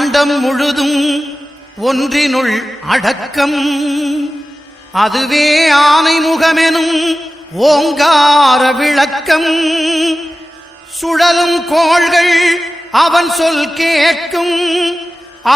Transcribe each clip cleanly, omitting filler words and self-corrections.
அண்டம் முழுதும் ஒன்றினுள் அடக்கம், அதுவே ஆனை முகமெனும் ஓங்கார விளக்கம். சுழலும் கோள்கள் அவன் சொல் கேட்கும்,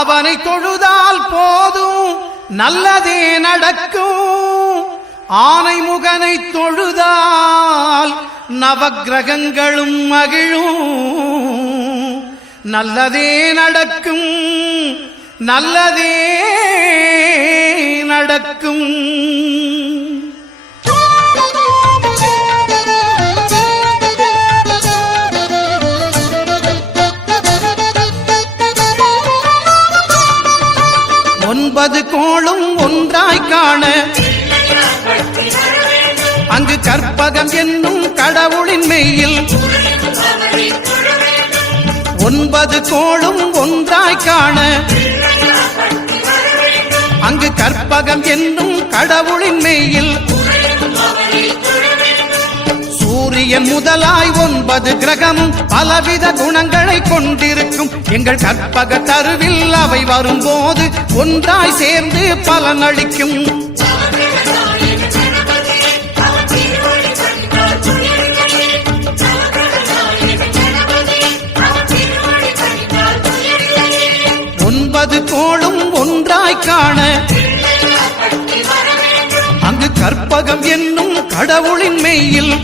அவனை தொழுதால் போதும் நல்லதே நடக்கும். ஆனை முகனை தொழுதால் நவக்கிரகங்களும் மகிழும், நல்லதே நடக்கும், நல்லதே நடக்கும். ஒன்பது கோளும் ஒன்றாய் காண அங்கு கற்பகம் என்னும் கடவுளின் மெய்யில். ஒன்பது கோளும் ஒன்றாய் காண அங்கு கற்பகம் என்னும் கடவுளின் மெய்யில். சூரியன் முதலாய் 9 கிரகமும் பலவித குணங்களை கொண்டிருக்கும். எங்கள் கற்பக தருவில் அவை வரும்போது ஒன்றாய் சேர்ந்து பலனளிக்கும். ஒன்பது கோளும் ஒன்றாய் காண அங்கு கற்பகம் என்னும் கடவுளின் மெய்யில்.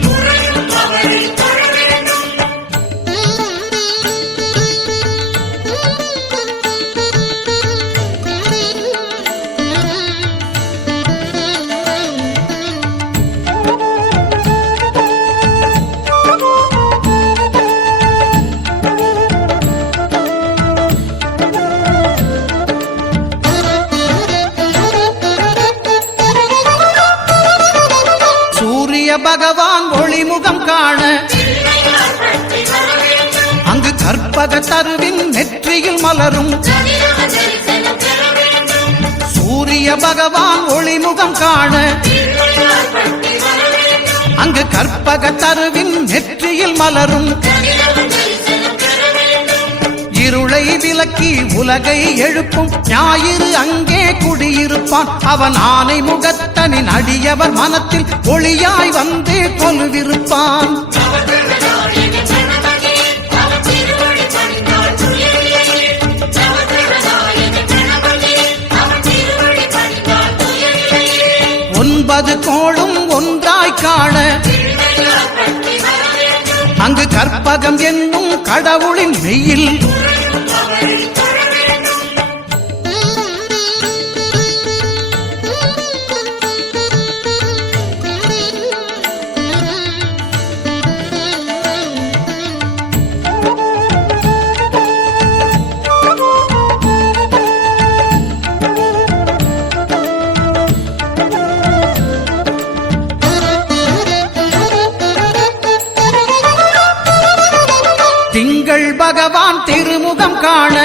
பகவான் ஒளிமுகம் காண அங்கு கற்பக தருவின் நெற்றியில் மலரும். சூரிய பகவான் ஒளிமுகம் காண அங்கு கற்பக தருவின் நெற்றியில் மலரும். இருளை விலக்கி உலகை எழுப்பும் ஞாயிறு அங்கே குடியிருப்பான். அவன் ஆனை முகத்தனின் அடியவர் மனத்தில் ஒளியாய் வந்து கொலுவிருப்பான். ஒன்பது கோளும் ஒன்றாய் காண அங்கு கற்பகம் என்னும் கடவுளின் மெய்யில். திங்கள் பகவான் திருமுகம் காண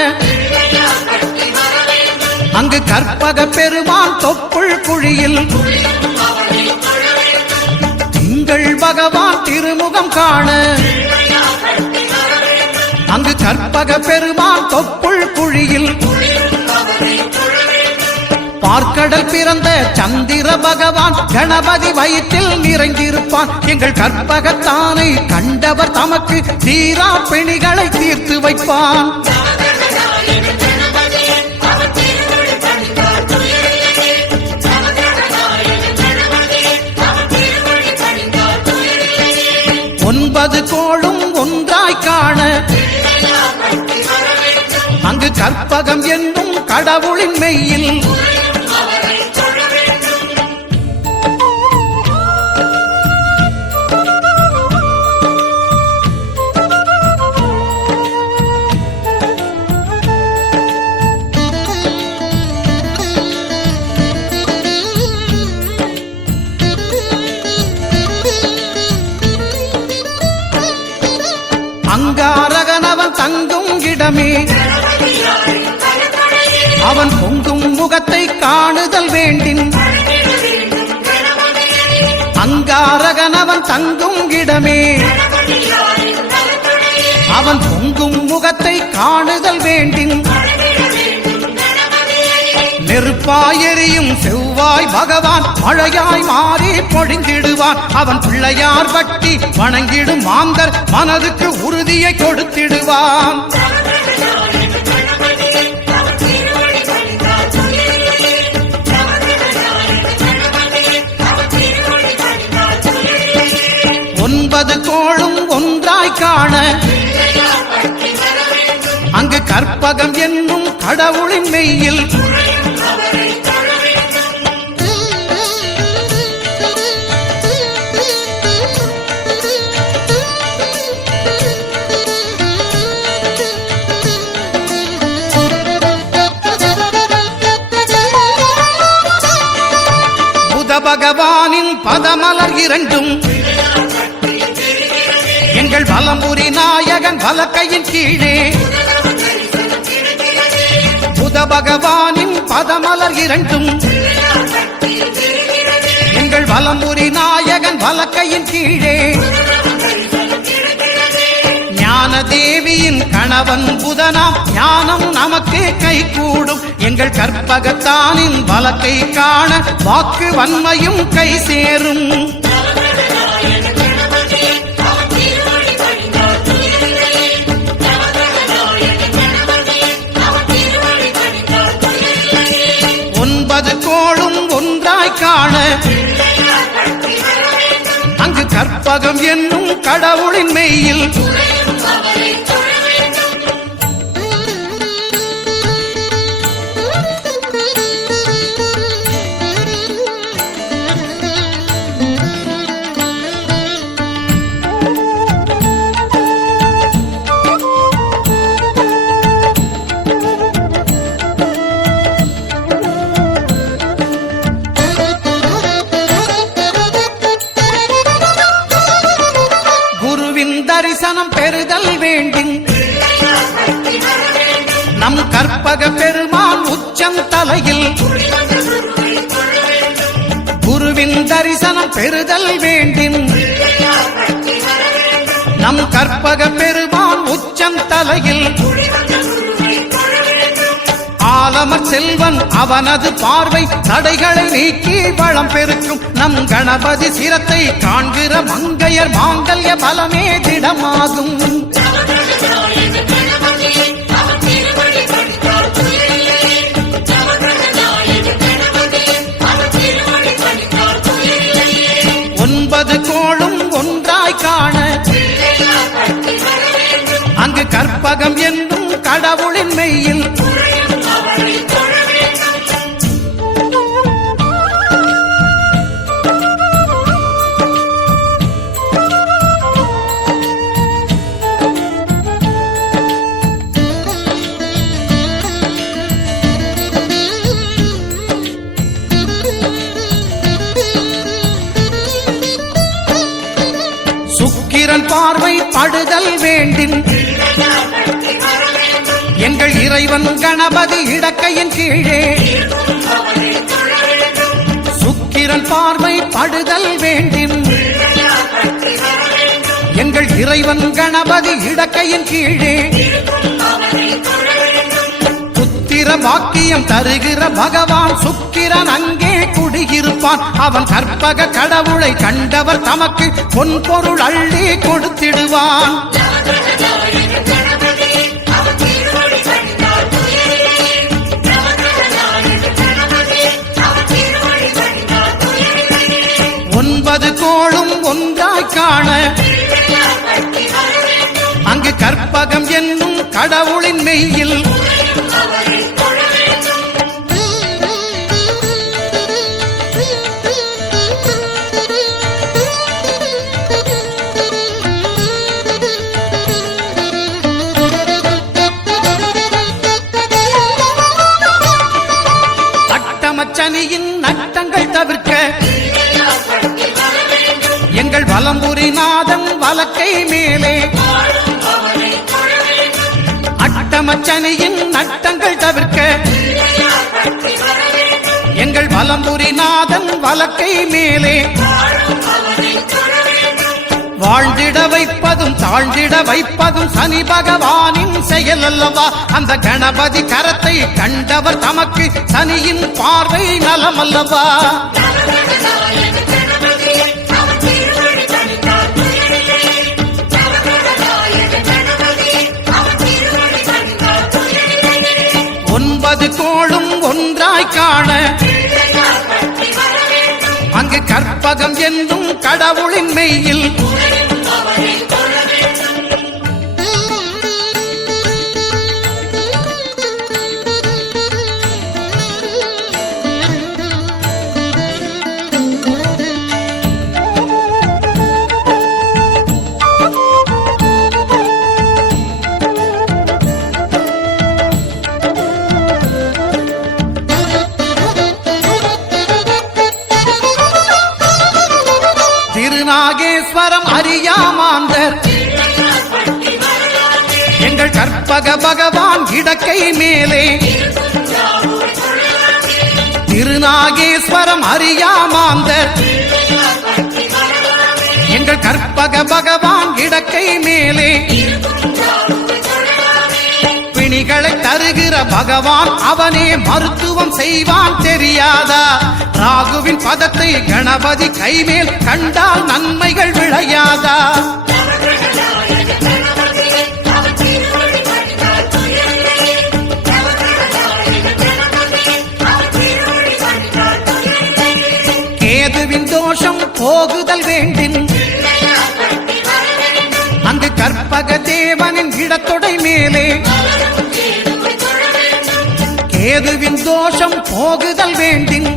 அங்கு கற்பக பெருமான் தொப்புள் குழியில். திங்கள் பகவான் திருமுகம் காண அங்கு கற்பக பெருமான் தொப்புள் குழியில். பார்க்கடல் பிறந்த சந்திர பகவான் கணபதி வயிற்றில் நிறைந்திருப்பான். எங்கள் கற்பகத்தானை கண்டவர் தமக்கு தீரா பிணிகளை தீர்த்து வைப்பான். ஒன்பது கோளும் ஒன்றாய் காண அங்கு கற்பகம் என்னும் கடவுளின் மெய்யில். அங்காரகனவன் தங்கும் இடமே அவன் பொங்கும் முகத்தை காணுதல் வேண்டின். அங்காரகனவன் தங்கும் இடமே அவன் பொங்கும் முகத்தை காணுதல் வேண்டின். நெருப்பாய் எரியும் செவ்வாய் பகவான் மழையாய் மாறி பொழிந்திடுவான். அவன் பிள்ளையார் பட்டி வணங்கிடும் மாந்தர் மனதுக்கு உறுதியை கொடுத்திடுவான். ஒன்பது கோளும் ஒன்றாய் காண அங்கு கற்பகம் என்னும் கடவுளின் மெய்யில் புத பகவானின் பதமலர் இரண்டும் எங்கள் வலம்புரி நாயகன் வலக்கையின் கீழே. புத பகவானின் பதமலர் இரண்டும் எங்கள் வலம்புரி நாயகன் வலக்கையின் கீழே. ஞான தேவியின் கணவன் புதனாம் ஞானம் நமக்கு கைகூடும். எங்கள் கற்பகத்தானின் வலக்கை காண வாக்கு வன்மையும் கை சேரும். ஒன்பது கோளும் ஒன்றாய் காண அங்கு கற்பகம் என்னும் கடவுளின் மெய்யில் தரிசனம் பெறுதல் வேண்டும். நம் கற்பக பெருமான் உச்சம் தலையில் குருவின் தரிசனம் பெறுதல் வேண்டும். நம் கற்பக பெருமான் உச்சம் தலையில் ஆலமர் செல்வன் அவனது பார்வை தடைகளை நீக்கி வளம் பெருக்கும். நம் கணபதி சிரத்தை காண்கிற மங்கையர் மாங்கல்ய பலமே திடமாகும். ஒன்பது கோளும் ஒன்றாய் காண அங்கு கற்பகம் என்னும் கடவுளின் மெய்யில் சுக்கிரன் பார்வை படுதல் வேண்டும். எங்கள் இறைவன் கணபதி இடக்கையின் கீழே சுக்கிரன் பார்வை படுதல் வேண்டும். எங்கள் இறைவன் கணபதி இடக்கையின் கீழே புத்திர பாக்கியம் தருகிற பகவான் சுக்கிரன் அங்கே குடியிருப்பான். அவன் கற்பக கடவுளை கண்டவர் தமக்கு பொன் பொருள் அள்ளி கொடுத்திடுவான். ஒன்பது கோளும் ஒன்றாய் காண அங்கு கற்பகம் என்னும் கடவுளின் மெய்யில் அட்டமச்சனியின் நட்டங்கள் தவிர்க்க எங்கள் வலம்புரி நாதன் வலக்கை மேலே அட்டமச்சனியின் நட்டங்கள் தவிர்க்க எங்கள் வலம்புரி நாதன் வலக்கை மேலே வாழ்ந்திட வைப்பதும் தாழ்ந்திட வைப்பதும் சனி பகவானின் செயல் அல்லவா? அந்த கணபதி கரத்தை கண்டவர் தமக்கு சனியின் பார்வை நலம் அல்லவா? ஒன்பது கோளும் ஒன்றாய் காண அங்கு கற்பகம் என்னும் கடவுளின் மெய்யில் திருநாகேஸ்வரம் அறியாமாந்தர் எங்கள் கற்பக பகவான் இடக்கை மேலே திருநாகேஸ்வரம் அறியாமாந்தர் எங்கள் கற்பக பகவான் இடக்கை மேலே பிணிகளை தருகிற பகவான் அவனே மருத்துவம் செய்வான் தெரியாதா? ராகுவின் பதத்தை கணபதி கைமேல் கண்டால் நன்மைகள் விளையாதா? கேதுவின் தோஷம் போகுதல் வேண்டின் அங்கு கற்பக தேவனின் இடத்தொடை மேலே கேதுவின் தோஷம் போகுதல் வேண்டின்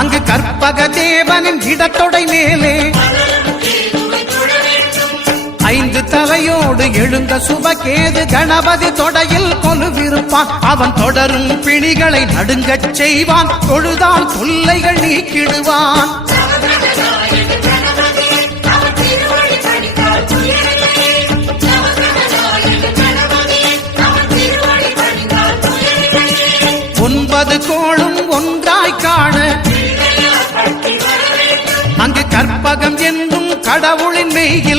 அங்கு கற்பக தேவனின் இடத்தொடை மேலே ஐந்து தலையோடு எழுந்த சுபகேது கணபதி தொடையில் கொலுவிருப்பான். அவன் தொடரும் பிணிகளை நடுங்கச் செய்வான். தொழுதால் தொல்லைகள் நீக்கிடுவான். ஒன்பது கோளும் ஒன்றாய் காண அங்கு கற்பகம் என்னும் கடவுளின் மெய்யில்